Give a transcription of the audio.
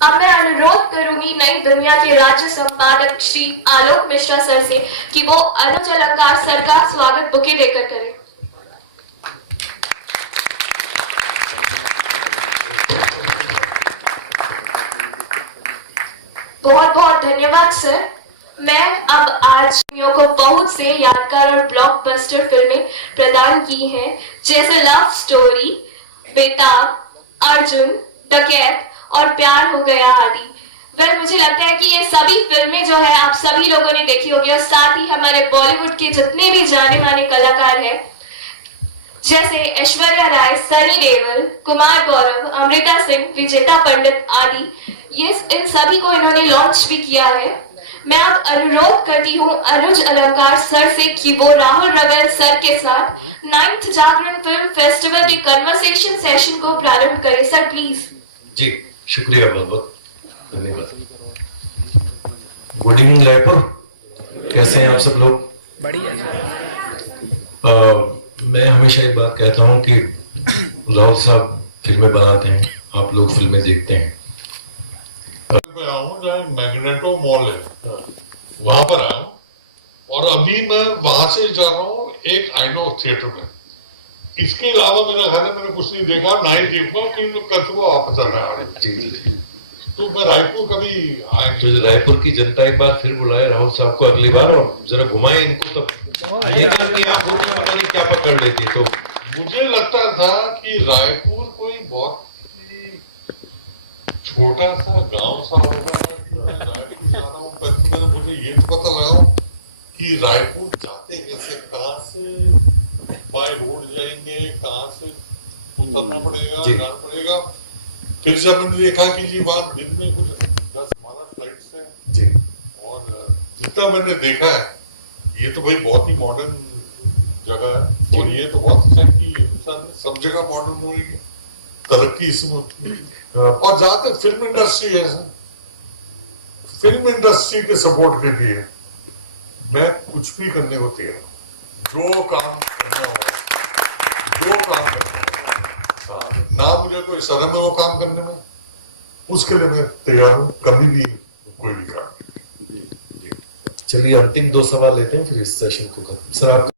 अब मैं अनुरोध करूंगी नई दुनिया के राज्य संपादक श्री आलोक मिश्रा सर से कि वो अनुज अलंकार सर का स्वागत बुके देकर करें। बहुत बहुत धन्यवाद सर। मैं अब आज को बहुत से यादगार और ब्लॉकबस्टर फिल्में प्रदान की हैं, जैसे लव स्टोरी, बेताब, अर्जुन, डकैत और प्यार हो गया आदि। वह मुझे लगता है कि ये सभी फिल्में जो है आप सभी लोगों ने देखी होगी, और साथ ही हमारे बॉलीवुड के जितने भी जाने माने कलाकार हैं जैसे ऐश्वर्या राय, सनी देओल, कुमार गौरव, अमृता सिंह, विजेता पंडित आदि, ये इन सभी को इन्होंने लॉन्च भी किया है। मैं अब अनुरोध करती हूँ अनुज अलंकार सर से कि वो राहुल रवेल सर के साथ 9th जागरण फिल्म फेस्टिवल के कन्वर्सेशन सेशन को प्रारंभ करें। Sir please. जी शुक्रिया, बहुत बहुत धन्यवाद। गुड इवनिंग रायपुर, कैसे हैं आप सब लोग? बढ़िया। मैं हमेशा एक बात कहता हूं कि राहुल साहब फिल्में बनाते हैं, आप लोग फिल्में देखते हैं। मैं आऊँ जहाँ मैग्नेटो मॉल है वहां पर आया हूँ, और अभी मैं वहां से जा रहा हूँ एक आइनॉक्स थिएटर में। इसके अलावा मेरा घर है, मैंने कुछ नहीं देखा, ना ही देखूंगा, क्योंकि कल सुबह वापस चलना है। तो मैं रायपुर कभी आएंगे, तो रायपुर की जनता एक बार फिर बुलाए राहुल साहब को अगली बार, और जरा घुमाए इनको, तब ये करके आपको पता नहीं क्या पकड़ लेती। तो मुझे लगता था कि रायपुर कोई बहुत छोटा सा गांव सा होगा। रायपुर जा रहा हूँ, तो मुझे ये तो पता लगा कि रायपुर जाते कैसे, कहाँ से बाय रोड जाएंगे, कहाँ से उतरना पड़ेगा, जाना पड़ेगा। फिर जब मैंने देखा कि जी वहाँ दिन में कुछ 10-12 फ्लाइट्स हैं जी, और जितना मैंने देखा है ये तो भाई बहुत ही मॉडर्न जगह है, और ये तो बहुत अच्छा है कि सब जगह मॉडर्न हो रही है, तरक्की इसमें। और जहां तक फिल्म इंडस्ट्री है, फिल्म इंडस्ट्री के सपोर्ट के लिए मैं कुछ भी करने को तैयार हूं, जो काम करना हो, ना मुझे कोई शर्म है वो काम करने में, उसके लिए मैं तैयार हूं, कभी भी कोई भी काम। चलिए अंतिम 2 सवाल लेते हैं, फिर इस सेशन को खत्म। सर आप